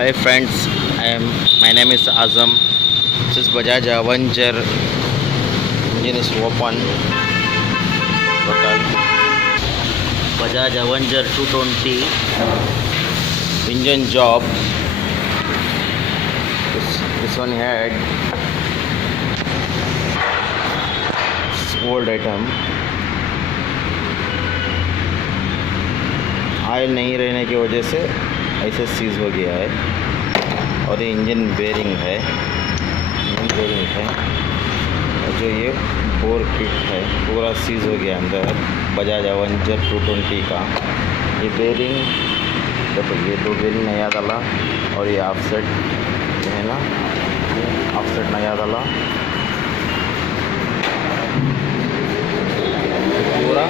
Hi friends, my name is Azam. This is Bajaj Avenger. Engine is open. Total. Bajaj Avenger 220 engine job. This one had old item. Oil नहीं रहने की वजह से ऐसे seize हो गया है। और ये इंजन बेरिंग है, और जो ये बोर किट है पूरा सीज हो गया अंदर। बजाज अवेंजर 220 का ये बेरिंग, देखो ये दो बेरिंग नया डाला और ये ऑफसेट जो है ना, ऑफसेट नया डाला। पूरा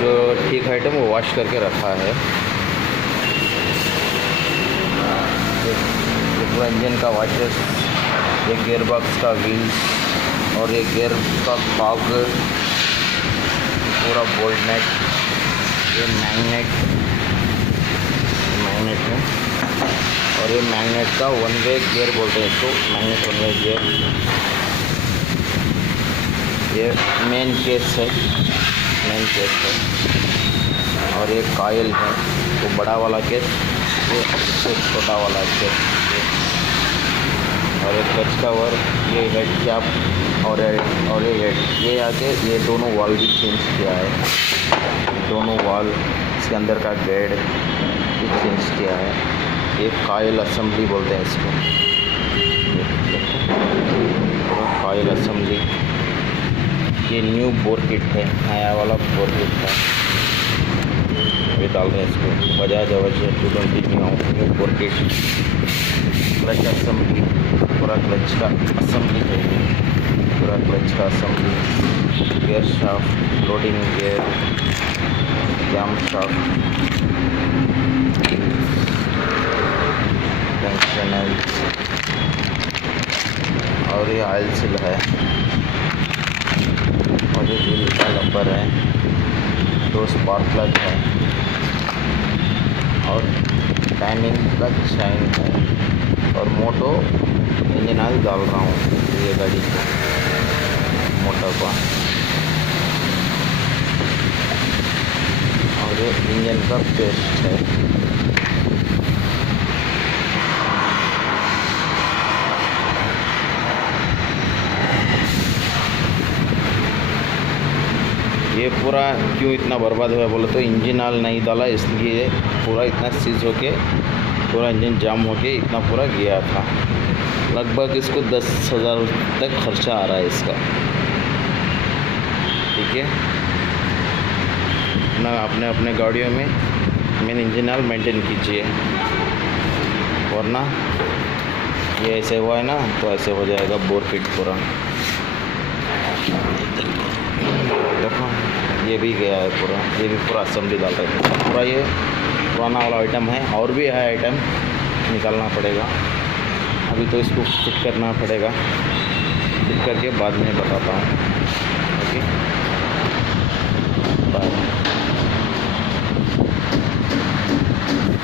जो ठीक आइटम वो वॉश करके रखा है। ये पूरा इंजन का वॉशेस, ये गियर बॉक्स का व्हील्स और ये गियर का कॉग, पूरा बोल्ट नेट, ये मैग्नेट है। और ये मैग्नेट का वन वे गियर बोलते हैं इसको, मैग्नेट वन वे गियर। ये मेन केस है। और ये कॉइल है, वो बड़ा वाला केस, ये छोटा वाला केस। और एक क्लच कवर, ये हेड कैप और ये हेड, ये आके ये दोनों वॉल भी चेंज किया है। दोनों वॉल, इसके अंदर का बेड भी चेंज किया है। ये कॉइल असेंबली बोलते हैं इसको, कॉइल असेंबली। ये न्यू बोर किट है, नया वाला बोर किट है। ये डाल रहे हैं इसको, Bajaj Avenger 220 new bore kit. Clutch assembly, पूरा क्लच का असेंबली है, पूरा क्लच का assembly. Gear shaft, loading gear, cam shaft, channels, और ये ऑयल सील है। और ये व्हील का रबर है, दो स्पार्क प्लग है और टाइमिंग का चाइन है। और मोटो इंजन ऑयल डाल रहा हूँ ये गाड़ी को, मोटर का। और ये इंजन का पेस्ट है। ये पूरा क्यों इतना बर्बाद हुआ बोले तो इंजन ऑयल नहीं डाला, इसलिए पूरा इतना सीज होके पूरा इंजन जाम होके इतना पूरा गया था। लगभग इसको 10,000 तक खर्चा आ रहा है इसका। ठीक है ना, अपने गाड़ियों में मेन इंजन ऑयल मेंटेन कीजिए, वरना ये ऐसे हुआ है ना तो ऐसे हो जाएगा बोर किट पूरा। देखो ये भी गया है पूरा, ये भी पूरा असेंबली डाल रहे थे पूरा। ये पुराना वाला आइटम है, और भी है आइटम, निकालना पड़ेगा। अभी तो इसको फिट करना पड़ेगा, फिट करके बाद में बताता हूँ। Okay, bye.